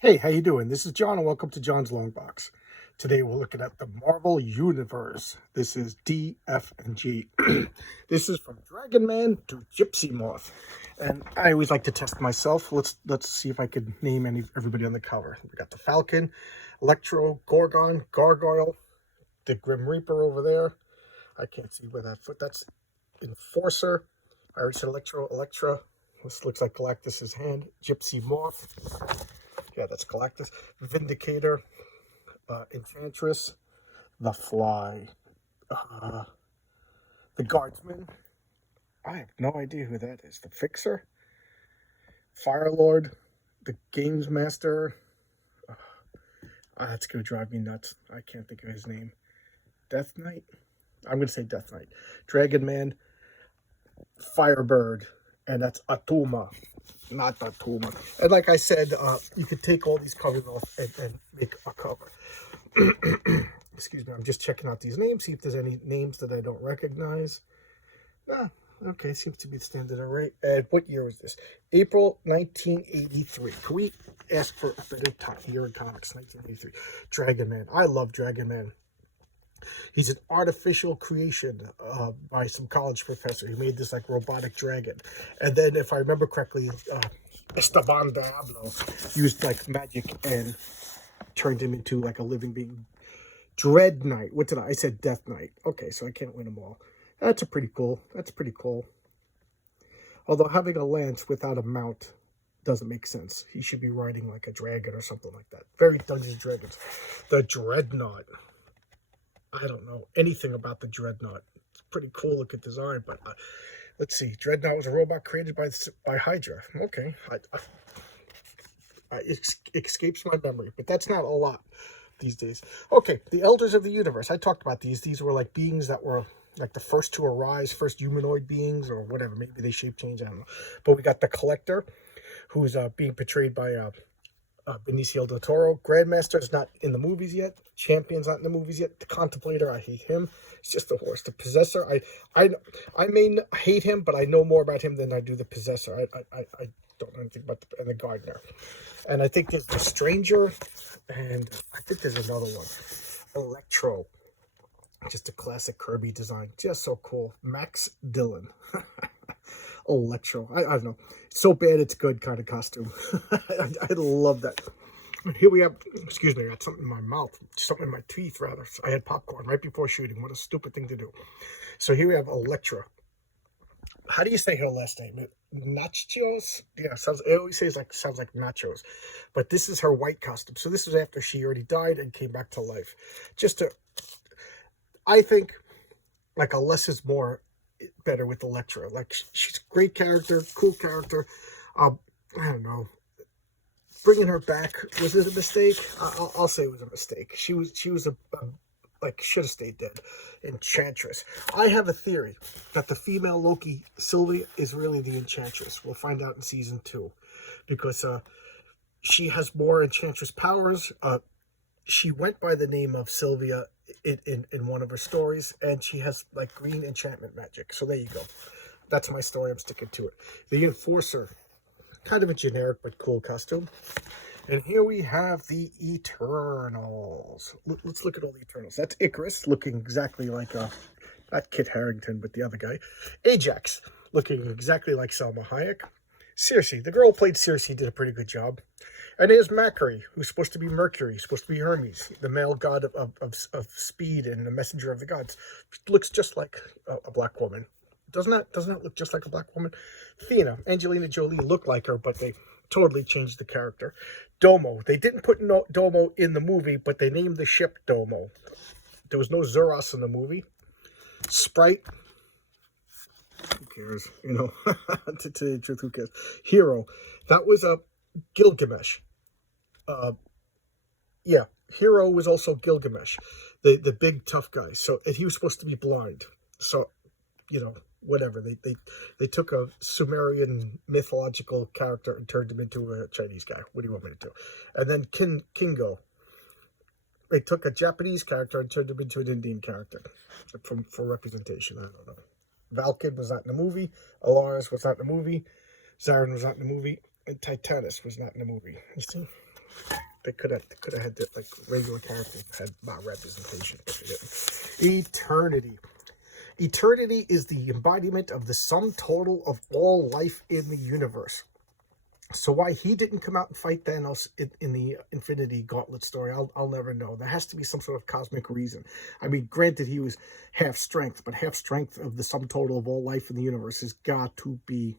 Hey, how you doing? This is John, and welcome to John's Long Box. Today we're looking at the Marvel Universe. This is D, F, and G. This is from Dragon Man to Gypsy Moth, and I always like to test myself. Let's see if I could name everybody on the cover. We got the Falcon, Elektra, Gorgon, Gargoyle, the Grim Reaper over there. I can't see where that foot. That's Enforcer. I already said Elektra. This looks like Galactus's hand. Gypsy Moth. Yeah, that's Galactus. Vindicator, Enchantress, the Fly, the Guardsmen. I have no idea who that is. The Fixer, Firelord, the Games Master. That's going to drive me nuts. I can't think of his name. Death Knight? I'm going to say Death Knight. Dragon Man, Firebird, and that's Atuma. Not Atuma. And like I said, you could take all these covers off and make a cover. Excuse me, I'm just checking out these names, see if there's any names that I don't recognize. Okay, seems to be the standard array. And what year was this? April 1983. Can we ask for a better time here in comics? 1983. Dragon Man. I love Dragon Man. He's an artificial creation by some college professor. He made this like robotic dragon. And then, if I remember correctly, Esteban Diablo used like magic and turned him into like a living being. Dread Knight. What did I said Death Knight. Okay, so I can't win them all. That's pretty cool. That's pretty cool. Although having a lance without a mount doesn't make sense. He should be riding like a dragon or something like that. Very Dungeons and Dragons. The Dreadnought. I don't know anything about the Dreadnought. It's pretty cool looking design, but let's see. Dreadnought was a robot created by Hydra. Okay, it escapes my memory, but that's not a lot these days. Okay, the Elders of the Universe. I talked about these. These were like beings that were like the first to arise, first humanoid beings or whatever. Maybe they shape change. I don't know. But we got the Collector, who's being portrayed by Benicio del Toro. Grandmaster is not in the movies yet. Champion's not in the movies yet. The Contemplator, I hate him. It's just a horse. The Possessor, I may hate him, but I know more about him than I do the Possessor. I don't know anything about the Gardener. And I think there's the Stranger, and I think there's another one. Electro. Just a classic Kirby design. Just so cool. Max Dillon. Electro. I don't know. So bad it's good kind of costume. I love that. And here we have, excuse me, I got something in my mouth. Something in my teeth, rather. I had popcorn right before shooting. What a stupid thing to do. So here we have Elektra. How do you say her last name? Nachos? Yeah, it always sounds like nachos. But this is her white costume. So this is after she already died and came back to life. I think like a less is more better with Elektra. Like she's a great character, cool character. I don't know. Bringing her back, was it a mistake? I'll say it was a mistake. She was like should have stayed dead. Enchantress. I have a theory that the female Loki Sylvia is really the Enchantress. We'll find out in season 2 because she has more Enchantress powers. She went by the name of Sylvia in one of her stories, and she has like green enchantment magic. So there you go. That's my story. I'm sticking to it. The Enforcer. Kind of a generic but cool costume. And here we have the Eternals. Let's look at all the Eternals. That's Icarus, looking exactly like not Kit Harington, but the other guy. Ajax, looking exactly like Salma Hayek. Circe, the girl who played Circe did a pretty good job. And there's Mercury, who's supposed to be Mercury, supposed to be Hermes, the male god of speed and the messenger of the gods. Looks just like a black woman. Doesn't that look just like a black woman? Athena, Angelina Jolie looked like her, but they totally changed the character. Domo. They didn't put Domo in the movie, but they named the ship Domo. There was no Zuros in the movie. Sprite. Who cares? You know, to tell you the truth, who cares? Hero. That was a Gilgamesh. Yeah, Hero was also Gilgamesh, the big tough guy. So, and he was supposed to be blind. So, you know, whatever. They took a Sumerian mythological character and turned him into a Chinese guy. What do you want me to do? And then Kingo. They took a Japanese character and turned him into an Indian character for representation. I don't know. Falcon was not in the movie. Alaris was not in the movie. Zarin was not in the movie. And Titanus was not in the movie. You see? They could have had that, like, regular characters had not representation, but they didn't. Eternity. Eternity is the embodiment of the sum total of all life in the universe. So why he didn't come out and fight Thanos in the Infinity Gauntlet story, I'll never know. There has to be some sort of cosmic reason. I mean, granted, he was half strength, but half strength of the sum total of all life in the universe has got to be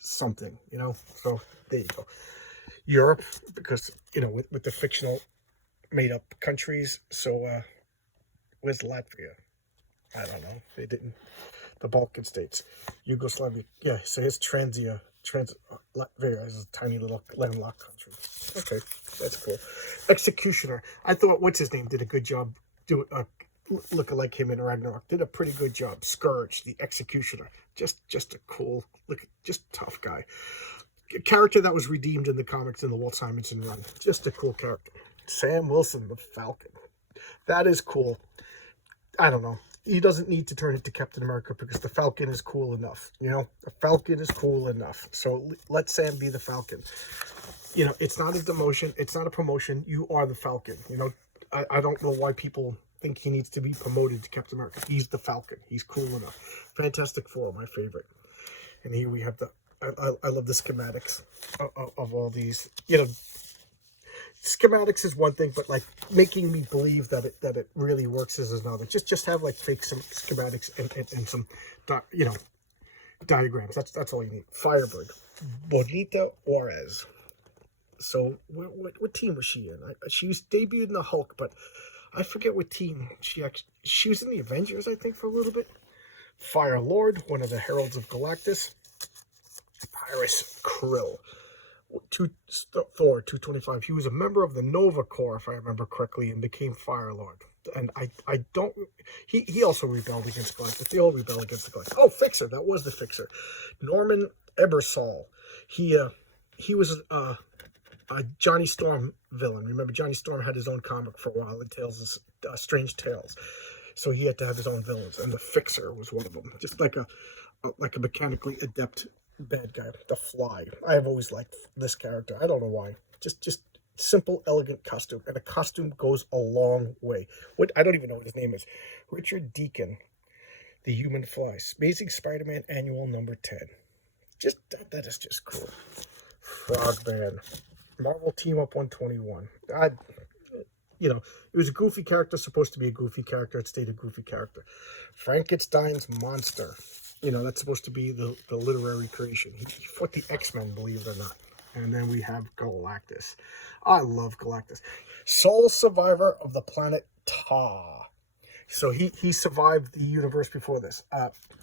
something, you know? So there you go. Europe, because, you know, with the fictional made-up countries. So where's Latvia? I don't know. They didn't. The Balkan states. Yugoslavia. Yeah, so here's Latvia is a tiny little landlocked country. Okay, that's cool. Executioner. I thought, what's his name, did a good job. Looking like him in Ragnarok. Did a pretty good job. Scourge, the Executioner. Just a cool, just tough guy. A character that was redeemed in the comics in the Walt Simonson run. Just a cool character. Sam Wilson, the Falcon. That is cool. I don't know. He doesn't need to turn into Captain America because the Falcon is cool enough. You know, the Falcon is cool enough. So let Sam be the Falcon. You know, it's not a demotion. It's not a promotion. You are the Falcon. You know, I don't know why people think he needs to be promoted to Captain America. He's the Falcon. He's cool enough. Fantastic Four, my favorite. And here we have I love the schematics of all these. You know, schematics is one thing, but like making me believe that it really works is another. Just have like fake some schematics and some you know, diagrams. That's all you need. Firebird, Bonita Juarez. So what team was she in? She was debuted in the Hulk, but I forget what team she was in the Avengers, I think, for a little bit. Fire Lord, one of the Heralds of Galactus. Pyrus Krill. Thor 225. He was a member of the Nova Corps, if I remember correctly, and became Fire Lord. And I don't. He also rebelled against Galactus. They all rebel against the Galactus. Oh, Fixer. That was the Fixer. Norman Ebersol. He was a Johnny Storm villain. Remember, Johnny Storm had his own comic for a while. It tells Strange Tales. So he had to have his own villains, and the Fixer was one of them. Just like a mechanically adept bad guy. The Fly. I have always liked this character. I don't know why. Just simple, elegant costume, and a costume goes a long way. I don't even know what his name is. Richard Deacon, the Human Fly. Amazing Spider-Man Annual number 10. Just that is just cool. Frogman. Marvel Team Up 121. You know, it was a goofy character, supposed to be a goofy character. It stayed a goofy character. Frankenstein's Monster. You know, that's supposed to be the literary creation. He fought the X-Men, believe it or not. And then we have Galactus. I love Galactus. Sole survivor of the planet Ta. So he survived the universe before this.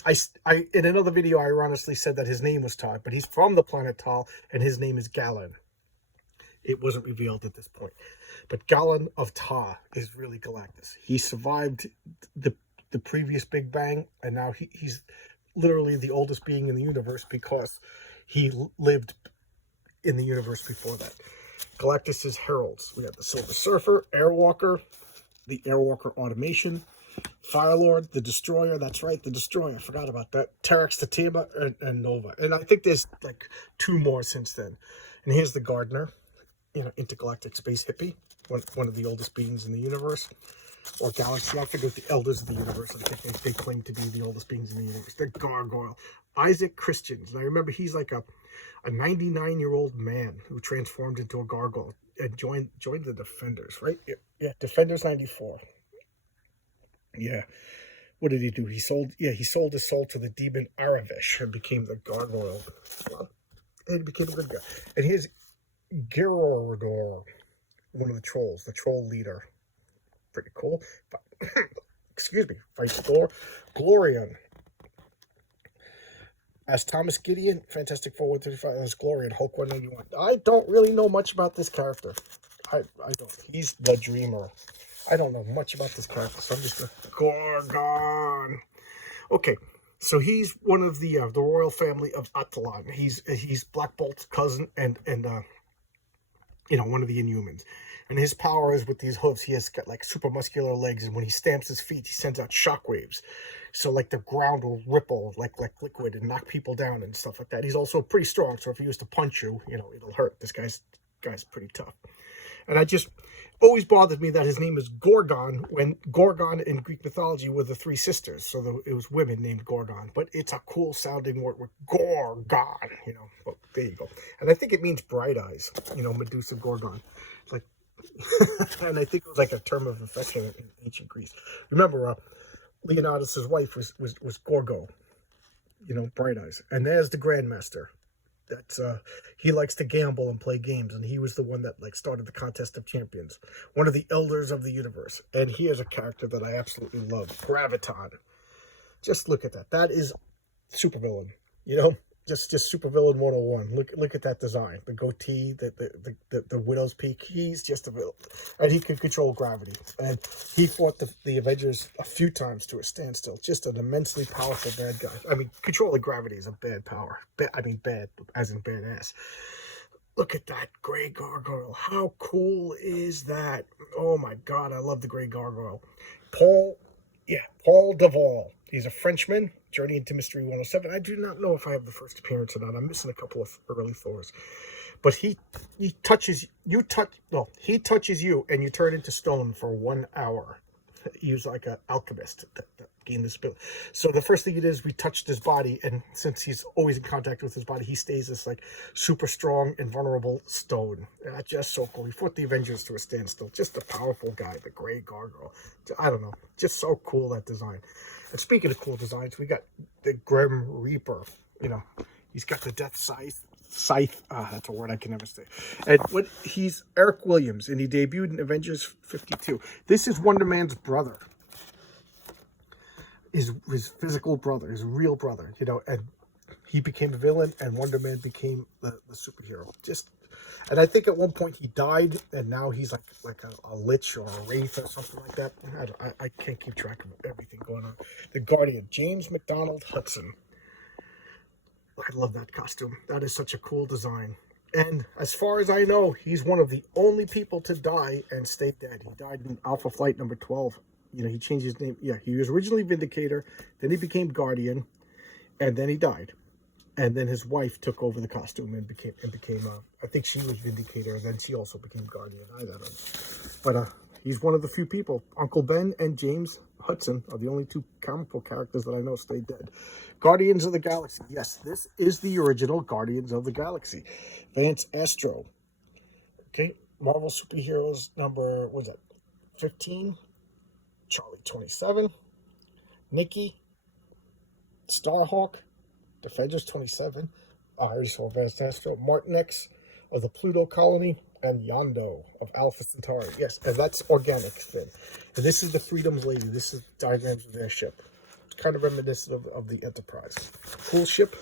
I in another video, I ironically said that his name was Ta, but he's from the planet Ta, and his name is Galen. It wasn't revealed at this point. But Galen of Ta is really Galactus. He survived the previous Big Bang, and now he's literally the oldest being in the universe because he lived in the universe before that. Galactus's Heralds. We have the Silver Surfer, Airwalker, the Airwalker Automation, Firelord, the Destroyer. That's right, the Destroyer. I forgot about that. Terex, the Tiba, and Nova. And I think there's like 2 more since then. And here's the Gardener, you know, intergalactic space hippie, one of the oldest beings in the universe. Or galaxy. I figured the elders of the universe. I think they claim to be the oldest beings in the universe. The Gargoyle. Isaac Christians. And I remember he's like a 99-year-old man who transformed into a gargoyle and joined the Defenders, right? Yeah, Defenders 94. Yeah. What did he do? He sold his soul to the demon Aravish and became the Gargoyle. Well, and he became a good guy. And here's Gerodor, one of the trolls, the troll leader. Pretty cool. Excuse me. Fights Thor. Glorian. As Thomas Gideon, Fantastic Four 135, as Glorian, Hulk 181. I don't really know much about this character. I don't. He's the Dreamer. I don't know much about this character, so I'm just going to... Gorgon. Okay, so he's one of the royal family of Attilan. He's Black Bolt's cousin and you know, one of the Inhumans. And his power is with these hooves. He has got like super muscular legs, and when he stamps his feet, he sends out shockwaves. So like the ground will ripple like liquid and knock people down and stuff like that. He's also pretty strong, so if he was to punch you, you know, it'll hurt. This guy's pretty tough. And I just always bothered me that his name is Gorgon, when Gorgon in Greek mythology were the three sisters. So it was women named Gorgon. But it's a cool sounding word with Gorgon, you know. Well, there you go. And I think it means bright eyes, you know, Medusa Gorgon. It's like, and I think it was like a term of affection in ancient Greece. Remember, Leonidas' wife was Gorgo, you know, bright eyes. And there's the Grandmaster. That's he likes to gamble and play games, and he was the one that like started the Contest of Champions, one of the elders of the universe. And he is a character that I absolutely love, Graviton. Just look at that. That is supervillain, you know, just supervillain 101. Look at that design, the goatee, the widow's peak. He's just a villain, and he can control gravity. And he fought the Avengers a few times to a standstill. Just an immensely powerful bad guy. I mean, controlling gravity is a bad power. Bad as in badass. Look at that gray gargoyle. How cool is that? Oh my God, I love the gray gargoyle. Paul Duvall. He's a Frenchman. Journey into Mystery 107. I do not know if I have the first appearance or not. I'm missing a couple of early Thors. But he touches you, and you turn into stone for 1 hour. He was like an alchemist that gained this ability. So the first thing he did is we touched his body, and since he's always in contact with his body, he stays this like super strong, invulnerable stone. Just so cool. He fought the Avengers to a standstill. Just a powerful guy, the Gray Gargoyle. I don't know, just so cool, that design. And speaking of cool designs, we got the Grim Reaper. You know, he's got the Death Scythe. That's a word I can never say. And he's Eric Williams, and he debuted in Avengers 52. This is Wonder Man's brother. His physical brother, his real brother, you know, and he became a villain, and Wonder Man became the superhero. And I think at one point he died, and now he's like a lich or a wraith or something like that. I can't keep track of everything going on. The Guardian, James McDonald Hudson. I love that costume. That is such a cool design. And as far as I know, he's one of the only people to die and stay dead. He died in Alpha Flight number 12. You know, he changed his name. Yeah, he was originally Vindicator, then he became Guardian, and then he died. And then his wife took over the costume and became I think she was Vindicator, and then she also became Guardian. I don't know. But he's one of the few people. Uncle Ben and James Hudson are the only two comic book characters that I know stayed dead. Guardians of the Galaxy. Yes, this is the original Guardians of the Galaxy. Vance Astro. Okay, Marvel Superheroes number, what was that, 15? Charlie 27. Nikki. Starhawk. Defenders 27. I already saw Vance Astro. Martinex of the Pluto Colony. And Yondo of Alpha Centauri. Yes, and that's organic then. And this is the Freedom's Lady. This is diagrams of their ship. It's kind of reminiscent of the Enterprise. Cool ship.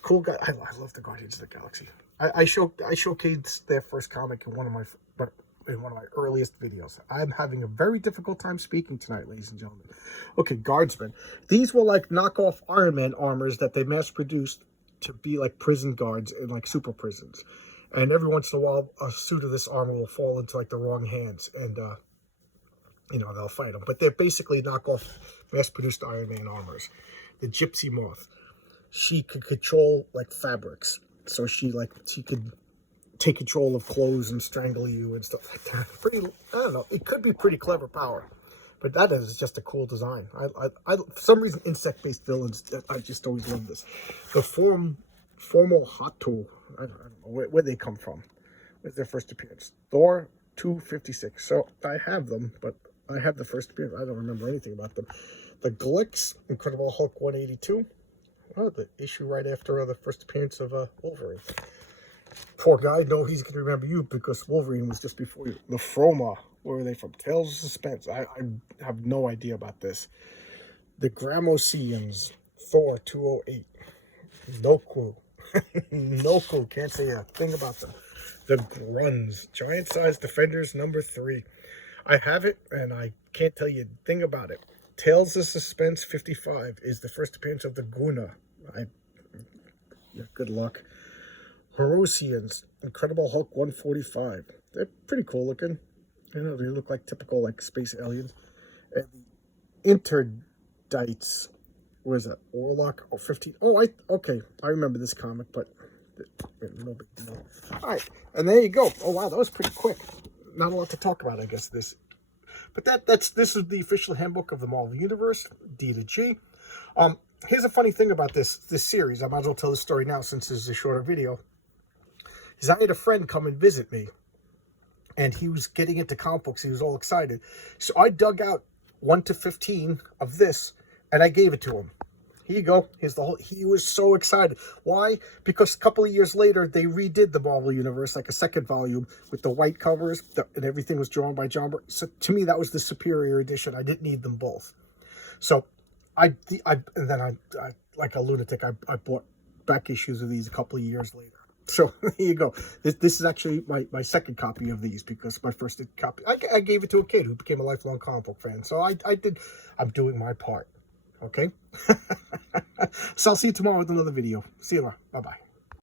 Cool guy. I love the Guardians of the Galaxy. I showcased their first comic in one of my earliest videos. I'm having a very difficult time speaking tonight, ladies and gentlemen. Okay, Guardsmen. These were like knockoff Iron Man armors that they mass produced to be like prison guards in like super prisons. And every once in a while, a suit of this armor will fall into like the wrong hands, and you know, they'll fight them. But they're basically knockoff, mass-produced Iron Man armors. The Gypsy Moth, she could control like fabrics, so she could take control of clothes and strangle you and stuff like that. Pretty, I don't know. It could be pretty clever power, but that is just a cool design. I for some reason, insect-based villains. I just always love this. The Formal Hot Tool. I don't know where they come from. Where's their first appearance? Thor 256. So I have them, but I have the first appearance. I don't remember anything about them. The Glix, Incredible Hulk 182. Oh, the issue right after the first appearance of Wolverine. Poor guy. No, he's going to remember you because Wolverine was just before you. The Froma. Where are they from? Tales of Suspense. I have no idea about this. The Gramoseans. Thor 208. No clue. No clue. Can't say a thing about them. The Gruns. Giant-sized Defenders number 3. I have it, and I can't tell you a thing about it. Tales of Suspense 55 is the first appearance of the Guna. Yeah, good luck. Herosians. Incredible Hulk 145. They're pretty cool looking. You know, they look like typical like space aliens. And the Interdites. What is that? Warlock 15. Oh, okay. I remember this comic, but no big deal. All right, and there you go. Oh wow, that was pretty quick. not a lot to talk about, I guess, this. But this is the official handbook of the Marvel Universe, D to G. Here's a funny thing about this series. I might as well tell the story now since this is a shorter video. Is I had a friend come and visit me, and he was getting into comic books. He was all excited. So I dug out 1 to 15 of this, and I gave it to him. Here you go. Here's the whole. He was so excited. Why? Because a couple of years later, they redid the Marvel Universe, like a second volume with the white covers, and everything was drawn by John Byrne. So to me, that was the superior edition. I didn't need them both. So and then I like a lunatic, I bought back issues of these a couple of years later. So here you go. This is actually my second copy of these, because my first copy, I gave it to a kid who became a lifelong comic book fan. So I'm doing my part. Okay? So I'll see you tomorrow with another video. See you tomorrow. Bye-bye.